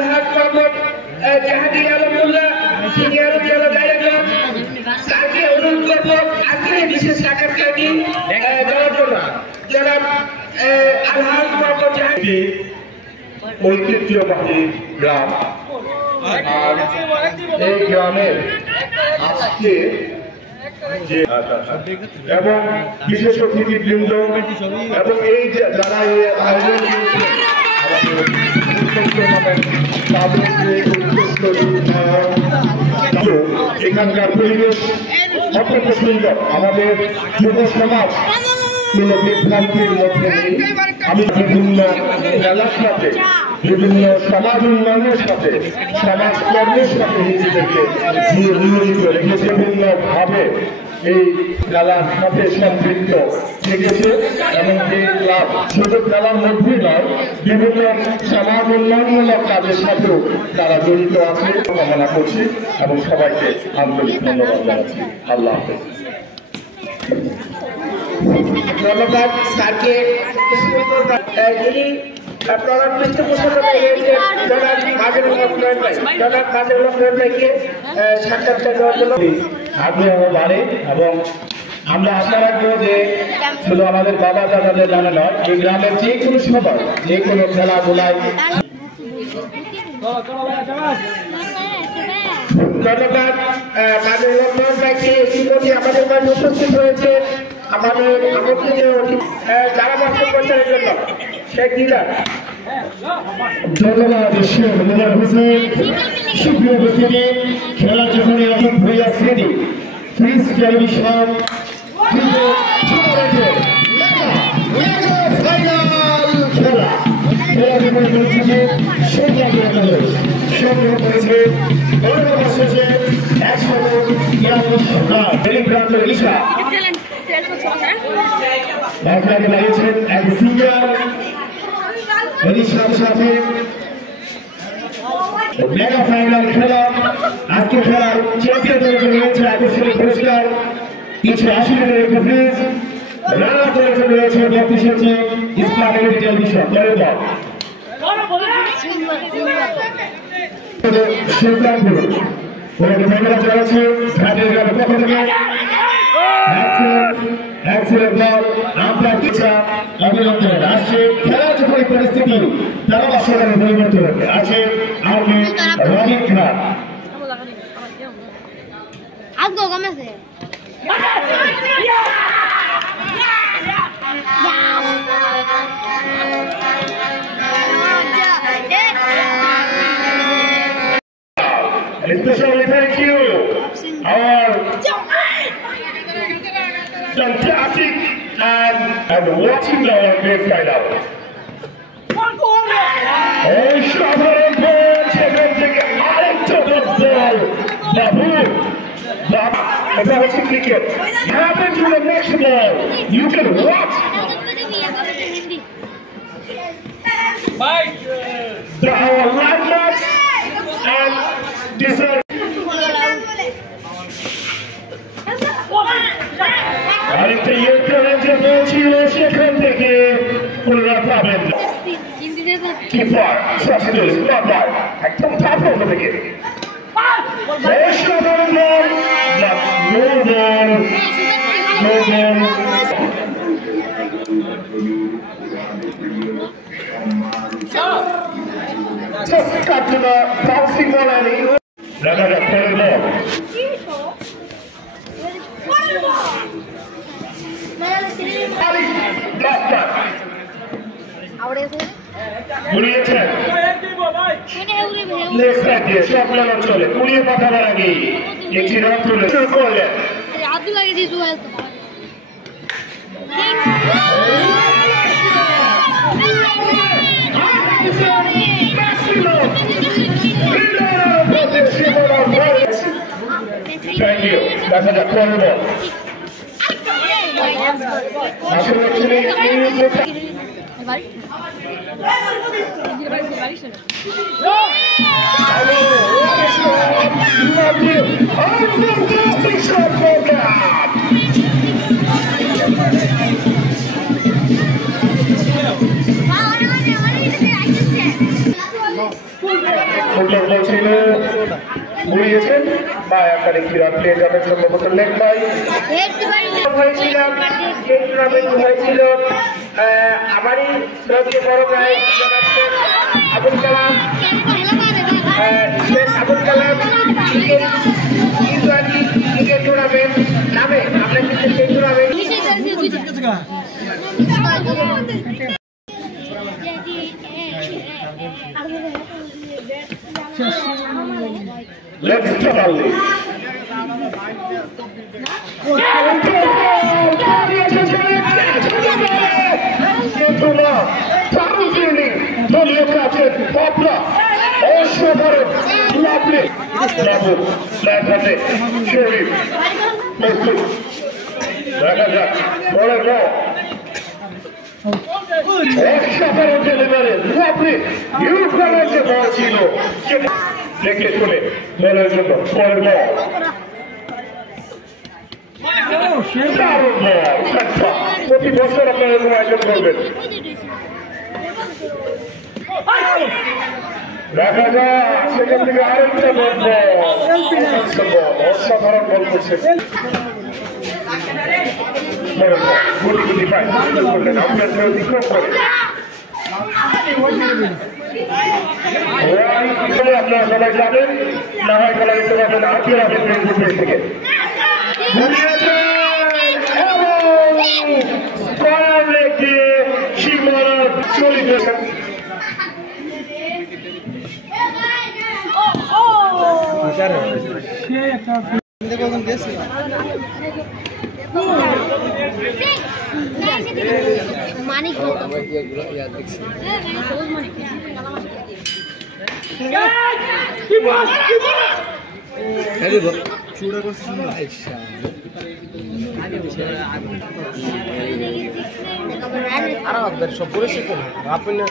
আলহাজ Mohammad Jahangir আলমুল্লাহ senior জেলা director স্যারকে অনুরোধ করব আজকে বিশেষ সাক্ষাৎকারটি দেওয়ার জন্য। জনাব আলহাজ মোহাম্মদ জাহাঙ্গীর ঐতিহ্যবাহী গ্রাম, এই গ্রামের আজকে এবং বিশেষ অতিথিবৃন্দ এবং এই যারা এই আয়োজন এখানকার পরিবেশ অত্যন্ত সুন্দর। আমাদের যুব সমাজ কোন বিভ্রান্তির মধ্যে নেই। আমি বিভিন্ন মেলার সাথে বিভিন্ন সমাজ উন্নয়নের সাথে সমাজকর্মের সাথে নিজেদেরকে নিয়োজিত রেখেছে, বিভিন্ন ভাবে এই খেলার সাথে সম্পৃক্ত থেকেছে। এমনকি ক্লাব শুধু খেলার মধ্যেই নয়, বিভিন্ন সমাজ উন্নয়নমূলক কাজের সাথেও তারা জড়িত আছে কামনা করছি এবং সবাইকে আন্তরিক ধন্যবাদ জানাচ্ছি। আল্লাহ হাফেজ। ধন্যবাদ স্যারকে। যিনি প্রধান পৃষ্ঠপোষকতা রয়েছে জনাব মাজেদুল হক নয়ন ভাই, জনাব মাজেদুল হক নয়ন ভাইকে সাক্ষাৎকার দেওয়ার জন্য আগ্রহ বাড়ে এবং আমরা আশা রাখবো যে শুধু আমাদের বাবা দাদাদের নামে নয়, এই গ্রামের যে কোনো সবাই যে কোনো খেলাধুলায়। ধন্যবাদ মাজেদুল হক নয়ন ভাইকে। ইতিমধ্যে আমাদের মাঝে উপস্থিত হয়েছে আমাদের আমন্ত্রিত যারা বক্তব্য প্রচারের জন্য শেখ দিদার। ধন্যবাদ শেখ মুরাদ হোসেন। সুপ্রিয় উপস্থিতি, খেলা যখন এখন ভূয়া শ্রেণী ফ্রিজ টেলিভিশন খেলা খেলা যখন পরিস্থিতি সংগ্রাম করেছে শেষে 192 ইশা বাংলাকে লাগিয়েছেন এক সিঙ্গার। এর সাথে সাথে মেগা ফাইনাল খেলা। আজকে খেলার চ্যাম্পিয়ন দলের জন্য রয়েছে আকর্ষণীয় পুরস্কার 380 টাকার একটি ফ্রিজ। রানার দলের জন্য রয়েছে 32 ইঞ্চি স্মার্ট এলইডি টেলিভিশন। ধন্যবাদ। সুলতানপুর ওনাকে ধন্যবাদ জানাচ্ছি ঘাটের গ্রামের পক্ষ থেকে। অভিনন্দন আসছে। খেলার যখন পরিস্থিতি ধারাবাহিকভাবে পরিবর্তন হবে আছে রনিক খান। Especially thank you our fantastic and watching our great final. এই সাধারণ বল সেখান থেকে আরেকটা বল বাবু এটা হচ্ছে cricket. Happen to the next ball. You can watch. Our live match and deserve. আরেকটা ইয়ে করেন যে বলছিল সেখান থেকে পুনরায় পাবেন না। কিপার সাসিদুস বাবার একদম তারপর থেকে অসাধারণ ball, no ball, no ball. Just cut to the bouncing ball and he another third ball. ঘুরিয়েছেন লেগ সাইড দিয়ে স্বপ্নের অঞ্চলে ঘুরিয়ে পাঠাবার আগে একটি রান তুলে শুরু করলেন। Thank you. দেখা যাক কোন বল আসলে ফুটবল বলছিল ঘুরিয়েছেন মায়াকারী কিরণ পেয়ে যাবেন সম্ভবত লেগ বাই হয়েছিলাম যে টুর্নামেন্ট হয়েছিল আমারই শ্রদ্ধেয় বড় ভাই আবুল কালাম আবুল কালাম ক্রিকেট টুর্নামেন্ট নামে আমরা কিন্তু সেই tournament Let's start our league. দেখে শুনে দলের জন্য পরের বল প্রতি বছর আপনারা এরকম আয়োজন করবেন দেখা যাক সেখান থেকে আরেকটা অসাধারণ বল করছে গুটি গুটি পায় করলেন আপনার অতিক্রম করে আপনারা সবাই যাবেন না হয় খেলা দেখতে পাবেন আজকে রাখেন ফেসবুক পেজ থেকে সীমানা চলে গেছেন মানিক সব পরিচিত আপনি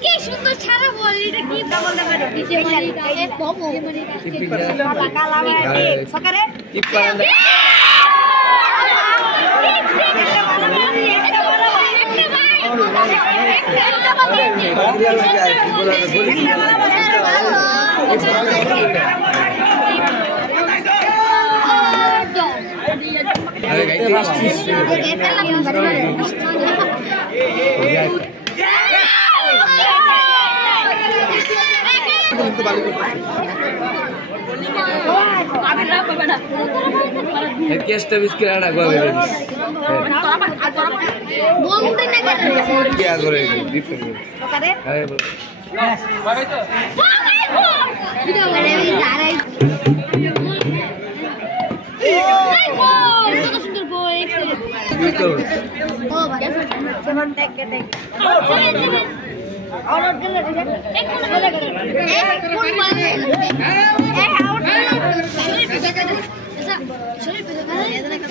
কি সুন্দর ছাড়া বল এটা কি ডাবল ডাবল নিচে মারি গায়ে ববো টাকা লাগায় সকারে টিপ করেন केस्ट बिस्किट आड़ा गोवे बोलते ना कर क्या करे डिफरेंट करे हाय बोल वीडियो बने भी जा रहा है तो सुंदर गोल एक से बिल्कुल ओ भाई चमन टेक के टेक और कर ले एक कौन बोला कर एक कौन मारे ए आउट शरीर पे जा कर ऐसा शरीर पे जा कर इधर का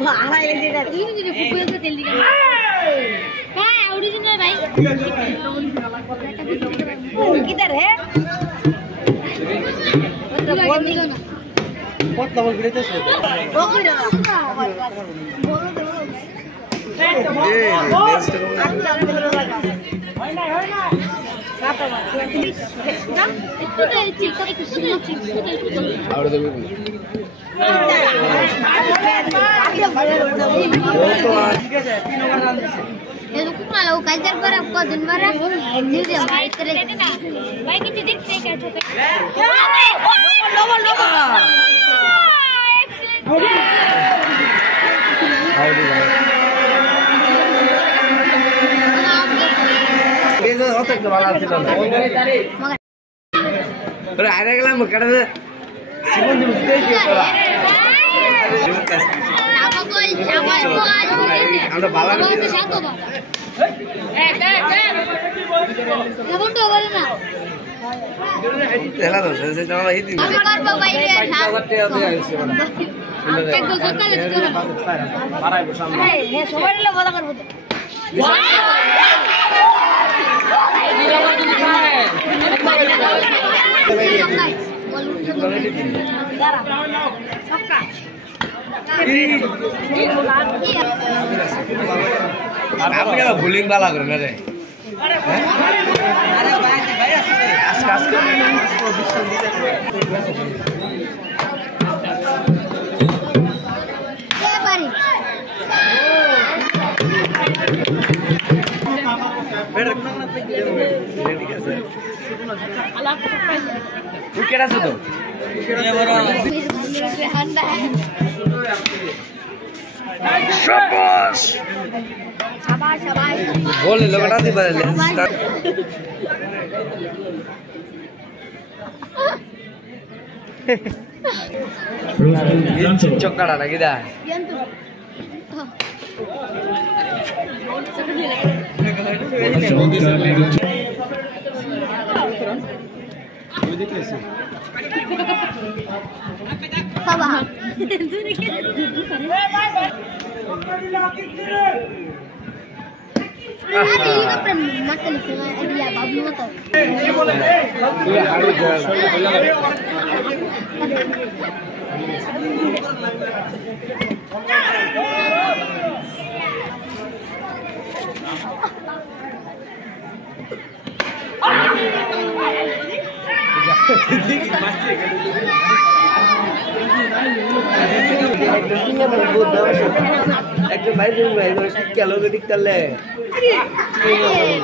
वाह आ ले दे तीन दिन फुटबॉल से तेल दिया हां ओरिजिनल भाई किधर है बोल निको ना बहुत डबल गिरे थे वो गिरा बोलो दो ahora ये तो कुछ ना लो काइजर पर आपको दिन भर न्यूज़ हमारी तरह भाई किसी दिख नहीं क्या छोटे लो ये तो होता है वाला ছিল না আরে আরে গেলাম কাটাতে জীবন দিন উঠতেই কি করা আমরা বাবা করে শান্ত বাবা এক কেমন তো বলে না তেলা তো সে জানা এই দিন আমার বাবা এই এক দো সকালে করে মারাই বসাম হ্যাঁ সবাই লে বলা করব আপনি কেন বোলিং বালা করেন রে উইকেট আছে তো শাবাশ বলে লোকটা দি পারলে চক্কাটা নাকি দা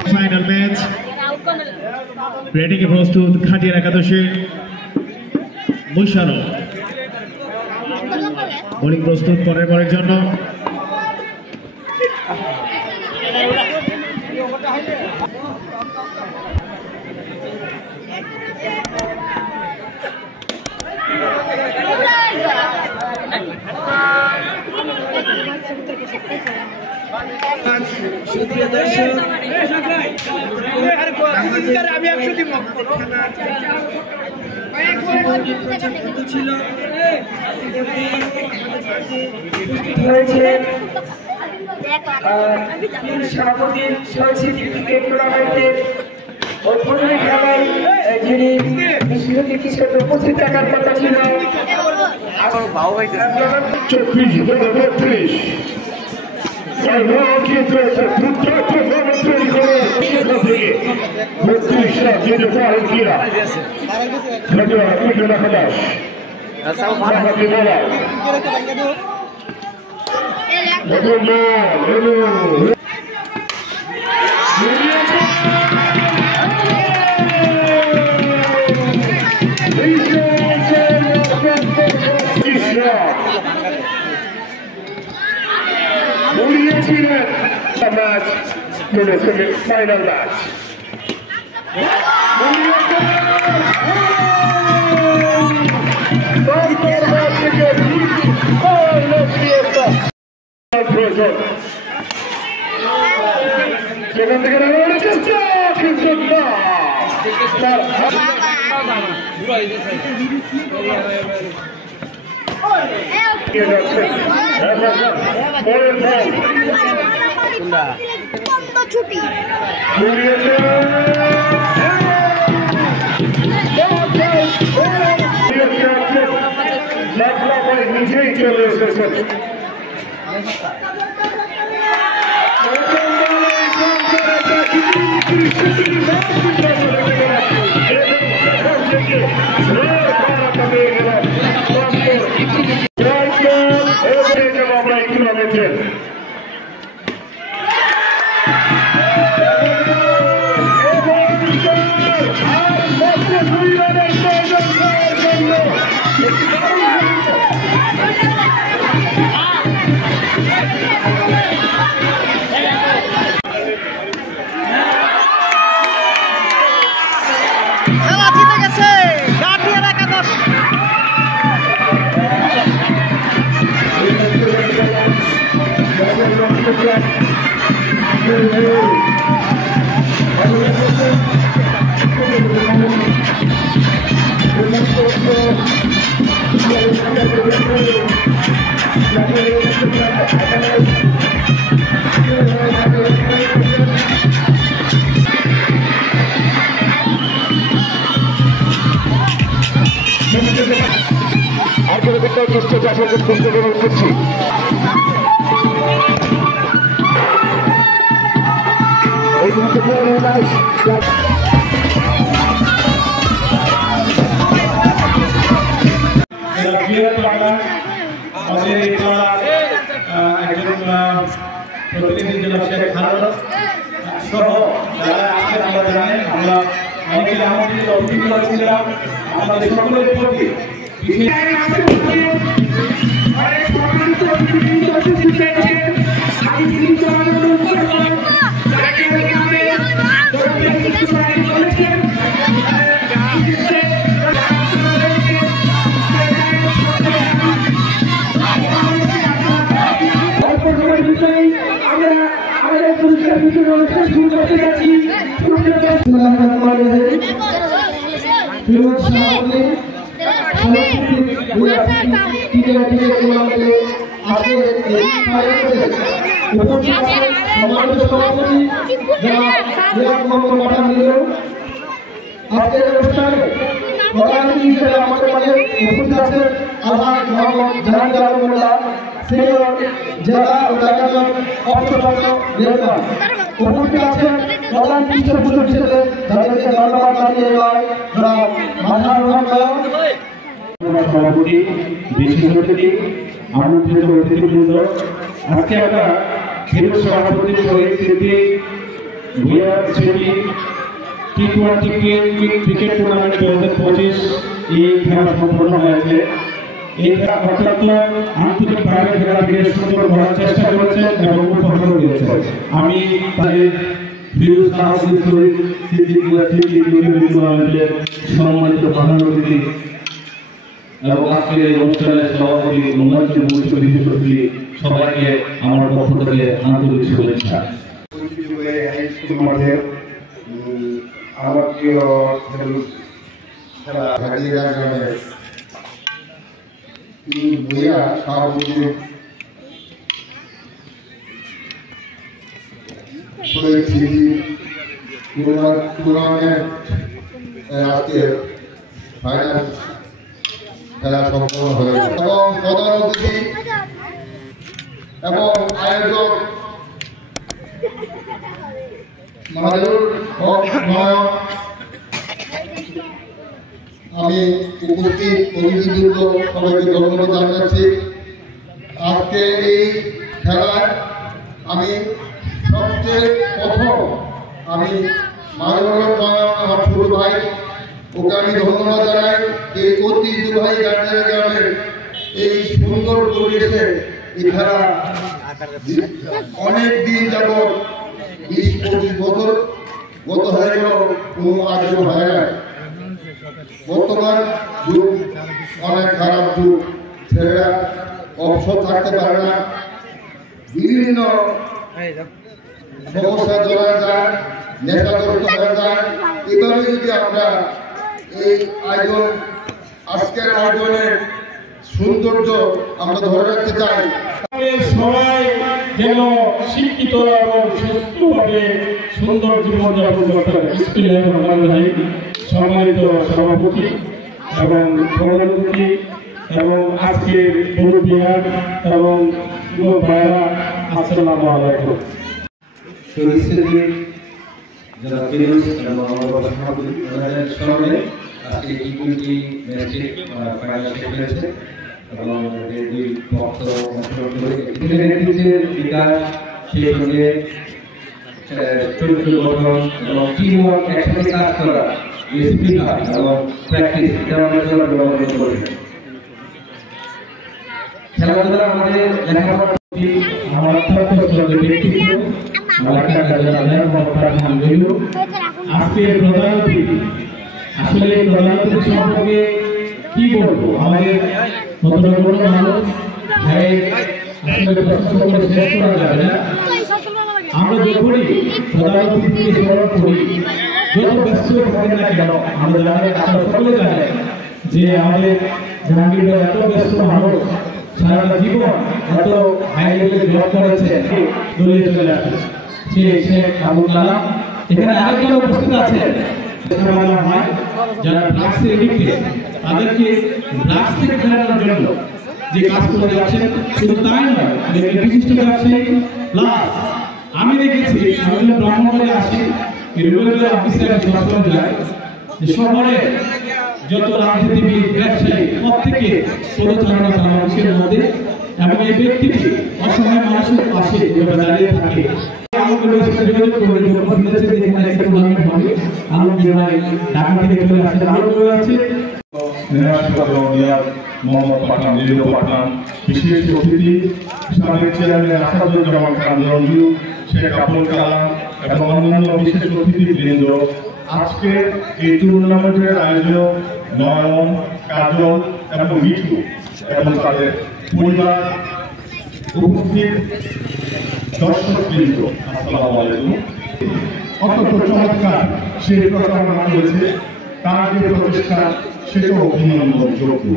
ফাইনাল ম্যাচ রেডিকে প্রস্তুত খাটিয়ার একাদশের মুশারফ বোলিং প্রস্তুত পরের জন্য উপস্থিত থাকার কথা ছিল 24-32 final match. সেখান থেকে চেষ্টা কিন্তু না ছুটি নিজেই চলে এসেছে পেয়ে যাবো আমরা 1 কিলোমিটার। আজকের অনুষ্ঠানে প্রধান অতিথি হিসেবে আমাদের মাঝে উপস্থিত আছেন আলহাজ মোহাম্মদ জাহাঙ্গীর মোল্লা, সিনিয়র জেলা ও জাতীয় অর্থতন্ত্র নির্বাহী। উপস্থিত আছেন প্রধান পৃষ্ঠপোষক হিসেবে যাদেরকে ধন্যবাদ জানিয়ে যায় যারা মাঝারোহণ সভাপতি, বিশেষ অতিথি, আমন্ত্রিত অতিথিবৃন্দ, আজকে আমরা ফিরোজ সভাপতি শহীদ স্মৃতি ভূঁইয়ার স্মৃতি টি-20 ক্রিকেট টুর্নামেন্ট 2025 এই খেলা সম্পন্ন হয়েছে। এই খেলা অত্যন্ত আন্তরিকভাবে খেলাটিকে সুন্দর করার চেষ্টা করেছেন এবং উপহারও দিয়েছেন। আমি তাদের ফিরোজ সভাপতি শহীদ স্মৃতি টুর্নামেন্টের সম্মানিত প্রধান অতিথি এবং আজকের এই অনুষ্ঠানের সভাপতি মন্ত্রী বিশেষ অতিথি সবাইকে আমার পক্ষ থেকে আন্তরিক শুভেচ্ছা। আমার প্রিয় ভাটিরা গ্রামের ভূঁইয়া সভাপতি শহীদ স্মৃতি টুর্নামেন্ট আজকে ফাইনাল খেলা সম্পন্ন হয়েছে এবং প্রধান অতিথি এবং আয়োজক মাদুর নয়ন, আমি উপস্থিত অতিথিবৃন্দ সবাইকে ধন্যবাদ জানাচ্ছি। আজকে এই খেলায় আমি সবচেয়ে প্রথম আমি মাদুর নয়ন আমার ছোট ভাই, ওকে আমি ধন্যবাদ জানাই যে ঐতিহ্যবাহী গার্ডেন গ্রামের এই সুন্দর পরিবেশে এই খেলা অনেক দিন যাবৎ 20-25 বছর গত হয়ে গেল, কোনো আয়োজন হয় না। বর্তমান যুগ অনেক খারাপ যুগ, ছেলেরা অবসর থাকতে পারে না, বিভিন্ন সমস্যায় জড়া যায়, নেশাগ্রস্ত হয়ে যায়। এভাবে যদি আমরা এই আয়োজন, আজকের আয়োজনের সৌন্দর্য আমরা ধরে রাখতে চাই, সবাই যেন শিক্ষিত এবং সুস্থভাবে সুন্দর জীবনযাপন করতে পারে। স্কুলের সম্মানিত সভাপতি এবং প্রধান অতিথি এবং আজকের মুরব্বিয়ান এবং ভাইরা, আসসালামু আলাইকুম। যারা ফিরোজ এবং সভাপতি স্মরণে আজকে টি-20 ম্যাচে ফাইনাল শেষ হয়েছে। এবং দুই পক্ষ নেতৃত্বের বিকাশ, সেই সঙ্গে চরিত্র গঠন এবং টিমওয়ার্ক, একসাথে কাজ করা, স্পিকার এবং প্র্যাকটিস, এটা আমরা সবাই ব্যবহার করি। খেলাধুলা আমাদের লেখাপড়ার প্রতি আমার অত্যন্ত ব্যক্তিত্ব, আমার কাকা আজকে প্রধান অতিথি। আসলে প্রধান অতিথি সম্পর্কে কি বলবো, আমাদের নতুন কোনো মানুষ আসলে প্রশ্ন করে শেষ করা যাবে না। আমরা যখনই প্রধান অতিথিকে স্মরণ করি, যত ব্যস্ত থাকেন না কেন, আমরা জানি, আমরা সকলে জানি যে আমাদের জাহাঙ্গীর ভাই এত ব্যস্ত মানুষ, সারাটা জীবন এত হাই লেভেলে জব করেছে, দলীয় চলে আসে সে শেখ আবুল কালাম। এখানে আরেকজন উপস্থিত আছেন যারা ড্রাগসের এডিক্টেড, তাদেরকে ড্রাগস থেকে ফেরানোর জন্য যে কাজ করে যাচ্ছেন। শুধু তাই নয়, বিশিষ্ট ব্যবসায়ী প্লাস আমি দেখেছি, আমি ব্রাহ্মণবাড়ি আসি, রেগুলার অফিসে সবসময় যায় যে শহরে যত রাজনীতিবিদ, ব্যবসায়ী প্রত্যেকে পরিচালনা করা মানুষের মধ্যে, এবং এই ব্যক্তিটি অসহায় মানুষের পাশে দাঁড়িয়ে থাকে। বিশেষ অতিথি সাবেক চেয়ারম্যান আসাদুজ্জামান খান রঞ্জু, শেখ আবুল কালাম এবং অন্যান্য বিশেষ অতিথিবৃন্দ, আজকে এই টুর্নামেন্টের আয়োজক নয়ন, কাজল এবং মিঠু এবং তাদের পরিবার, উপস্থিত দর্শকবৃন্দ, আসসালামু আলাইকুম। অত্যন্ত চমৎকার সেই প্রচারণা করেছে, তার যে প্রচেষ্টা সেটাও অভিনন্দনযোগ্য।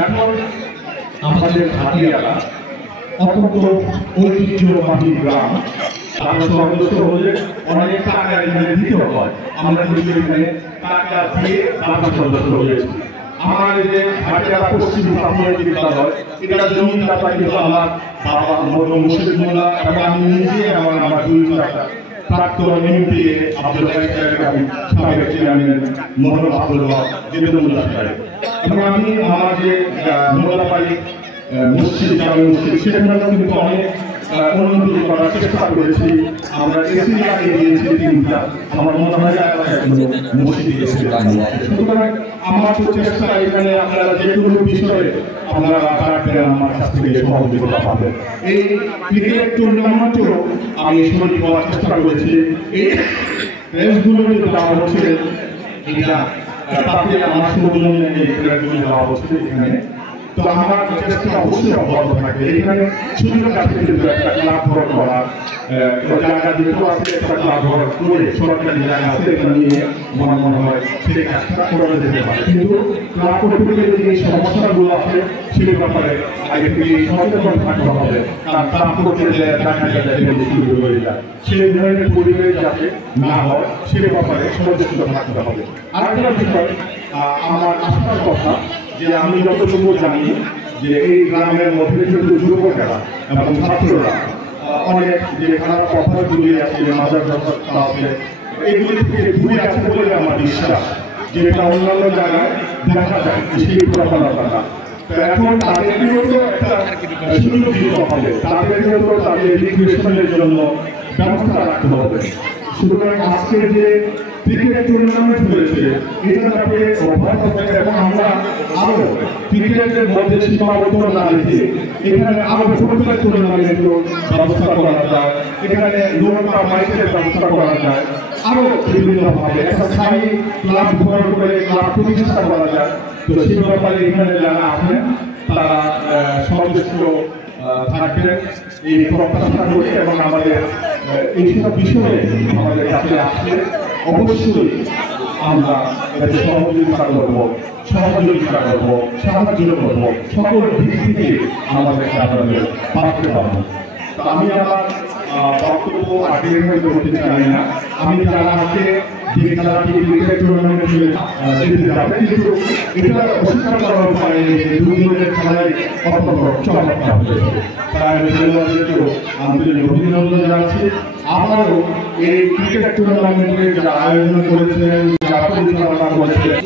এখন আমাদের হাতিয়ারা অত্যন্ত ঐতিহ্যবাহী গ্রাম, আমরা সদস্য হলে অনেক টাকা এখানে দিতে হয়, আমরা কিন্তু এখানে টাকা দিয়ে আমরা সদস্য হয়েছি। আমার এই যে হাতিয়ারা পশ্চিম প্রাথমিক বিদ্যালয়, এটা জমিদারটা কিন্তু আমার বাবা মুর্শিদ মোল্লা এবং আমি নিজে আমার দুই টাকা প্রাক্তন এমপি আব্দুল সাবেক চেয়ারম্যান মোহাম্মদ আব্দুল্লাহ দেবেন্দ্রুল্লাহ সাহেব, এবং আমি আমার যে মোল্লাবাড়ি মসজিদ, জামে মসজিদ, সেখানেও কিন্তু অনেক উন্নতি করার চেষ্টা করেছি। আমরা এসি লাগিয়ে দিয়েছি 3টা, আমার মনে হয় মসজিদ এসে। সুতরাং আমার তো চেষ্টা, এখানে আপনারা যে কোনো বিষয়ে আপনারা রাখবেন, আমার কাছ থেকে সহযোগিতা পাবেন। এই ক্রিকেট টুর্নামেন্টেও আমি শরীর হওয়ার চেষ্টা করেছি। এই রেসগুলো যে দেওয়া হচ্ছে, এটা তাতে আমার সৌজন্যে এই খেলাগুলো দেওয়া হচ্ছে এখানে, তো আমার চেষ্টা অবশ্যই অব্যাহত থাকবে। এখানে সুন্দর কাছে কিন্তু একটা ক্লাব ঘর করা, জায়গা যেহেতু আছে, একটা ক্লাব ঘর করে সরকারি জায়গা আছে, এটা নিয়ে আমার মনে হয় সেই কাজটা করা যেতে পারে। কিন্তু ক্লাব কর্তৃপক্ষের যে সমস্যাগুলো আছে সেই ব্যাপারে আগে থেকে সচেতন থাকতে হবে, কারণ ক্লাব করতে যে দেখা যায় শুরু হয়ে যায়, সেই ধরনের পরিবেশ যাতে না হয় সে ব্যাপারে সচেতন থাকতে হবে। আরেকটা বিষয় আমার আশার কথা, যে আমি যতটুকু জানি যে এই গ্রামের মধ্যে কিন্তু যুবকেরা এবং ছাত্ররা অনেক যে খারাপ অভ্যাসগুলি আছে, মাজার আছে, এগুলি থেকে দূরে আছে বলে আমার বিশ্বাস, যেটা অন্যান্য জায়গায় দেখা যায় সেই প্রবণতা। তো এখন তাদেরকেও তো একটা সুযোগ দিতে হবে, তাদেরকেও তো তাদের এডুকেশনের জন্য ব্যবস্থা রাখতে হবে। সুতরাং আজকে যে ক্রিকেট টুর্নামেন্ট হয়েছে, এটা যাতে অব্যাহত থাকে এবং আমরা আরো ক্রিকেটের মধ্যে সীমাবদ্ধ না রেখে এখানে আরো ফুটবলের টুর্নামেন্টের ব্যবস্থা করা যায়, এখানে নৌকা মাইকের ব্যবস্থা করা যায়, আরো বিভিন্নভাবে একটা স্থায়ী ক্লাব ঘর করে ক্লাব প্রতিষ্ঠা করা যায়। তো সেই ব্যাপারে এখানে যারা আছেন তারা সদস্য থাকবেন এই প্রত্যাশা করি, এবং আমাদের এইসব বিষয়ে আমাদের কাছে আসলে অবশ্যই আমরা সহযোগিতা করবো, সাহায্য করবো, সকল দিক থেকে আমাদের পাঠাতে পারবো। তো আমি আমার বক্তব্য আগে করতে চাই না, আমি যারা আজকে যে খেলাটি ক্রিকেট টুর্নামেন্ট যেতে যাবে, কিন্তু এটা অস্বীকার করার উপায় নেই যে দুজনের খেলায় অত্যন্ত চমৎকার হয়েছে। তাই আমি খেলোয়াড়দেরকেও আন্তরিক অভিনন্দন জানাচ্ছি। আবারও এই ক্রিকেট টুর্নামেন্টের যারা আয়োজন করেছেন, যারা পরিচালনা করেছেন,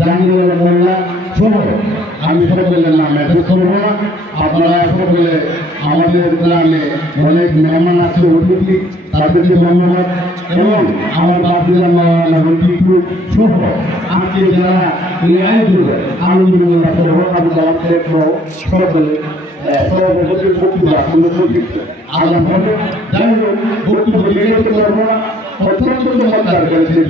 জাহাঙ্গীর মোল্লা সহ আমি সকলের নাম মেসেজ করবো না। আপনারা সকলে আমাদের গ্রামে অনেক মেহমান আছে, অতিথি, তাদেরকে ধন্যবাদ। এবং আমার বাপজিরা টিপু সহ আজকে যারা আয়োজন আনন্দমোল্লা সহ আমি সকলে সর্বপ্রতি বক্তব্য আসলে আগাম হবে। যাই হোক, বক্তব্য লিখিত করবো না, অত্যন্ত চমৎকার করেছে।